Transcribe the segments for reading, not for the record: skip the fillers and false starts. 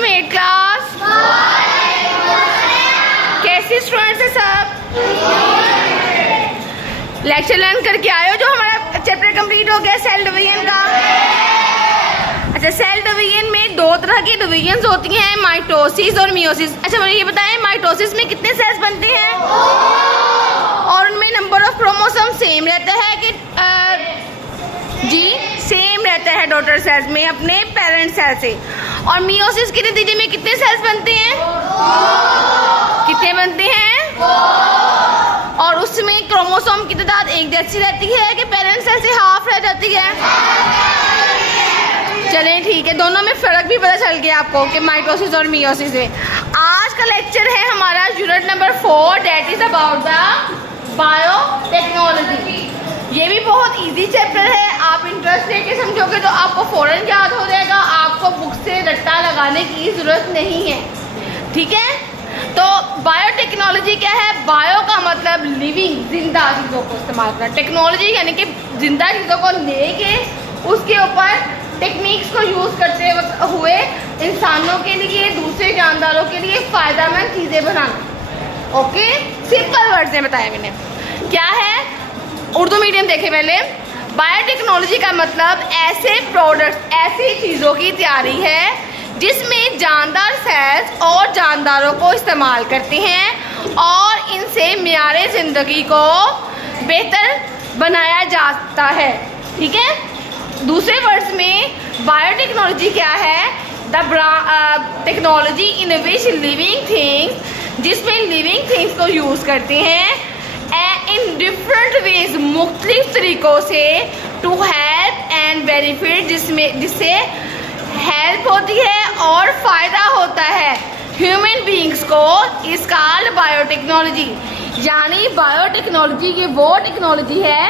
From 8th class. कैसे students हैं सब? लेक्चर लर्न करके आए हो? जो हमारा चैप्टर कंप्लीट हो गया सेल डिवीजन का। अच्छा, सेल डिवीजन में दो तरह की डिवीजन होती हैं, माइटोसिस और मियोसिस। अच्छा मुझे ये बताएं, माइटोसिस में कितने सेल्स बनते हैं और उनमें नंबर ऑफ क्रोमोसोम सेम रहता है कि जी सेम रहता है डॉटर सेल्स में अपने पेरेंट सेल से। और मियोसिस के नतीजे में कितने सेल्स बनते हैं? कितने बनते हैं? और उसमें क्रोमोसोम की तादाद एक जैसी रहती है कि पेरेंट सेल से हाफ रह जाती है? चलें ठीक है, दोनों में फ़र्क भी पता चल गया आपको कि माइटोसिस और मियोसिस में। आज का लेक्चर है हमारा unit number 4, that is about the biotechnology. ये भी बहुत इजी चैप्टर है, आप इंटरेस्ट लेके समझोगे तो आपको फ़ौरन याद हो जाएगा, आपको बुक से रट्टा लगाने की ज़रूरत नहीं है। ठीक है, तो बायोटेक्नोलॉजी क्या है? बायो का मतलब लिविंग, जिंदा चीज़ों को इस्तेमाल करना। टेक्नोलॉजी यानी कि जिंदा चीज़ों को लेके उसके ऊपर टेक्निक्स को यूज़ करते हुए इंसानों के लिए, दूसरे जानदारों के लिए फ़ायदेमंद चीज़ें बनाना। ओके, सिंपल वर्ड्स में बताया मैंने। क्या है? उर्दू मीडियम देखे पहले। बायोटेक्नोलॉजी का मतलब ऐसे प्रोडक्ट्स, ऐसी चीज़ों की तैयारी है जिसमें जानदार सेल्स और जानदारों को इस्तेमाल करते हैं और इनसे मियारे ज़िंदगी को बेहतर बनाया जाता है। ठीक है, दूसरे वर्ड्स में बायोटेक्नोलॉजी क्या है? The technology in which living things, जिसमें लिविंग थिंग्स को यूज़ करते हैं इन डिफरेंट वेज, मुख्तलिफ तरीक़ों से, टू हेल्प एंड बेनिफिट, जिससे हेल्प होती है और फ़ायदा होता है ह्यूमन बींग्स को। इस कॉल्ड बायोटेक्नोलॉजी। यानी बायोटेक्नोलॉजी ये वो टेक्नोलॉजी है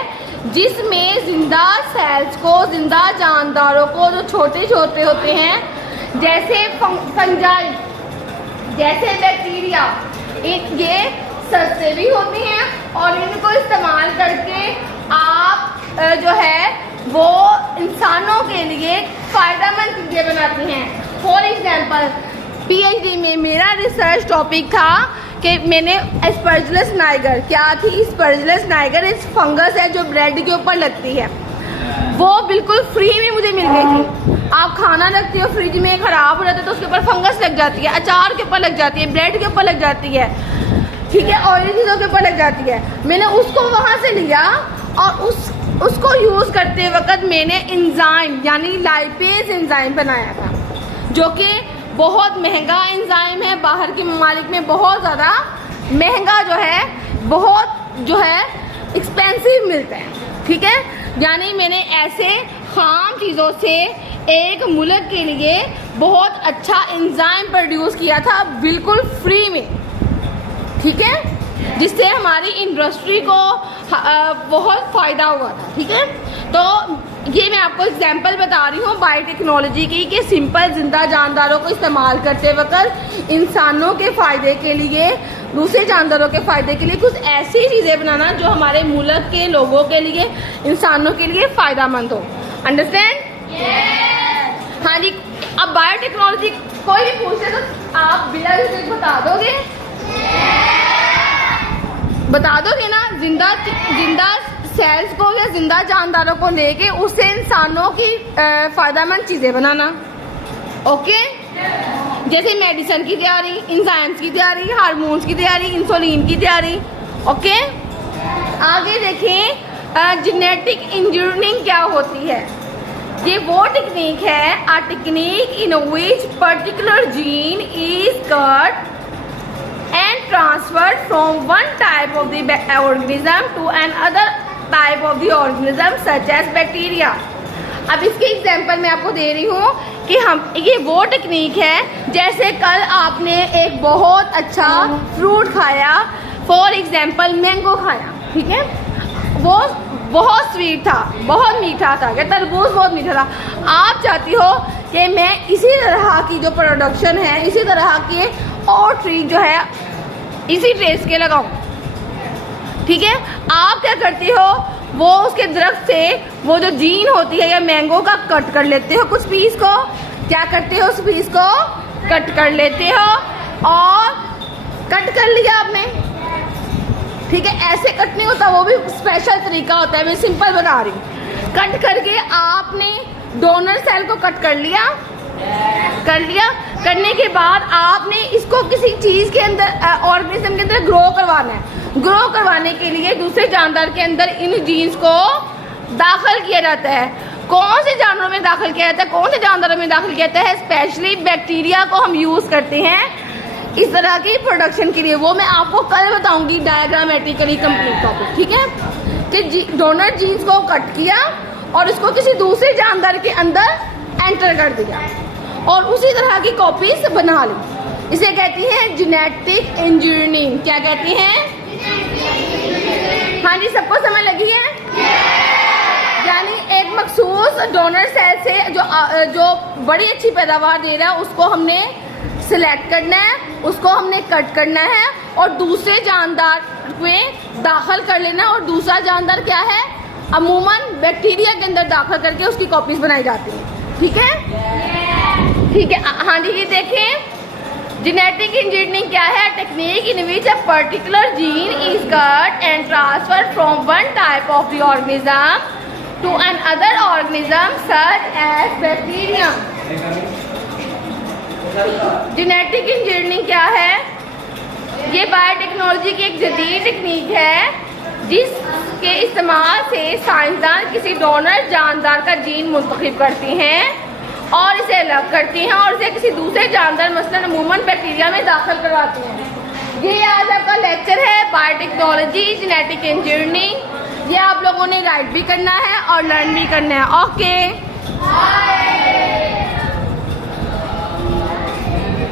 जिसमें ज़िंदा सेल्स को, ज़िंदा जानदारों को, जो छोटे छोटे होते हैं जैसे फंजाई, जैसे बैक्टीरिया, ये सस्ते भी होते हैं और इनको इस्तेमाल करके आप जो है वो इंसानों के लिए फ़ायदेमंद चीज़ें बनाती हैं। फॉर एग्जांपल पीएचडी में मेरा रिसर्च टॉपिक था कि मैंने एस्परजिलस नाइगर, क्या थी एस्परजिलस नाइगर? इस फंगस है जो ब्रेड के ऊपर लगती है, वो बिल्कुल फ्री में मुझे मिल गई थी। आप खाना रखते हो फ्रिज में, ख़राब हो जाता है तो उसके ऊपर फंगस लग जाती है, अचार के ऊपर लग जाती है, ब्रेड के ऊपर लग जाती है, ठीक है, ऑयली चीज़ों के ऊपर लग जाती है। मैंने उसको वहाँ से लिया और उसको यूज़ करते वक्त मैंने एंजाइम यानी लाइपेज एंजाइम बनाया था, जो कि बहुत महंगा एंजाइम है, बाहर के ममालिक में बहुत ज़्यादा महंगा बहुत एक्सपेंसिव मिलता है। ठीक है, यानी मैंने ऐसे खाम चीज़ों से एक मुल्क के लिए बहुत अच्छा एंजाइम प्रोड्यूस किया था बिल्कुल फ्री में। ठीक है, जिससे हमारी इंडस्ट्री को बहुत फ़ायदा हुआ था। ठीक है, तो ये मैं आपको एग्जांपल बता रही हूँ बायोटेक्नोलॉजी की कि सिंपल जिंदा जानदारों को इस्तेमाल करते वक्त इंसानों के फ़ायदे के लिए, दूसरे जानदारों के फ़ायदे के लिए कुछ ऐसी चीज़ें बनाना जो हमारे मुल्क के लोगों के लिए, इंसानों के लिए फ़ायदेमंद हो। अंडरस्टैंड? yes. हाँ जी, अब बायोटेक्नोलॉजी कोई भी पूछे तो आप बिना झिझक बता दोगे? बता दोगे ना? जिंदा सेल्स को या जिंदा जानदारों को लेके उससे इंसानों की फ़ायदेमंद चीज़ें बनाना। ओके, जैसे मेडिसिन की तैयारी, एंजाइम्स की तैयारी, हार्मोन्स की तैयारी, इंसुलिन की तैयारी। ओके, आगे देखें जेनेटिक इंजीनियरिंग क्या होती है। ये वो टेक्निक है, a technique in which particular gene is cut and transferred from one type of the organism to another type of the organism such as bacteria। अब इसके एग्जांपल मैं आपको दे रही हूँ कि ये वो टेक्निक है, जैसे कल आपने एक बहुत अच्छा फ्रूट खाया, फॉर एग्जांपल मैंगो खाया, ठीक है, वो बहुत स्वीट था, बहुत मीठा था, क्या तरबूज बहुत मीठा था। आप चाहती हो कि मैं इसी तरह की जो प्रोडक्शन है, इसी तरह के और ट्री जो है इसी टेस्ट के लगाऊं। ठीक है, आप क्या करते हो, वो उसके दरख्त से वो जो जीन होती है या मैंगो का कट कर लेते हो कुछ पीस को, क्या करते हो उस पीस को कट कर लेते हो और कट कर लिया आपने, ठीक है। ऐसे कट नहीं होता, वो भी स्पेशल तरीका होता है, मैं सिंपल बता रही हूँ। कट करके आपने डोनर सेल को कट कर लिया, करने के बाद आपने इसको किसी चीज के अंदर ऑर्गेनिज्म के अंदर ग्रो करवाना है। ग्रो करवाने के लिए दूसरे जानदार के अंदर इन जीन्स को दाखिल किया जाता है। कौन से जानवरों में दाखिल किया जाता है, कौन से जानदारों में दाखिल किया जाता है? स्पेशली बैक्टीरिया को हम यूज करते हैं इस तरह की प्रोडक्शन के लिए। वो मैं आपको कल बताऊंगी डायग्रामेटिकली कंप्लीट टॉपिक, ठीक है। कि डोनर जीन्स को कट किया और इसको किसी दूसरे जानदार के अंदर एंटर कर दिया और उसी तरह की कॉपीज बना ली। इसे कहती हैं जेनेटिक इंजीनियरिंग। क्या कहती हैं? हाँ जी, सबको समझ लगी है? यानी एक मखसूस डोनर सेल से जो बड़ी अच्छी पैदावार दे रहा है उसको हमने सिलेक्ट करना है, उसको हमने कट करना है और दूसरे जानदार में दाखिल कर लेना है। और दूसरा जानदार क्या है? अमूमन बैक्टीरिया के अंदर दाखिल करके उसकी कॉपीज बनाई जाती है, ठीक है, ठीक है। हाँ जी, ये देखें, जेनेटिक इंजीनियरिंग क्या है? Technique in which a particular gene is cut and transfer from one type of the organism to another organism such as bacteria. Genetic engineering क्या है? ये बायोटेक्नोलॉजी की एक जदीद टेक्निक है जिसके इस्तेमाल से साइंसदान किसी डोनर जानदार का जीन मुंतखब करते हैं और इसे अलग करते हैं और इसे किसी दूसरे जानदार मसलन अमूमन बैक्टीरिया में दाखिल करवाते हैं। ये आज आपका लेक्चर है बायोटेक्नोलॉजी जेनेटिक इंजीनियरिंग। ये आप लोगों ने राइट भी करना है और लर्न भी करना है। ओके।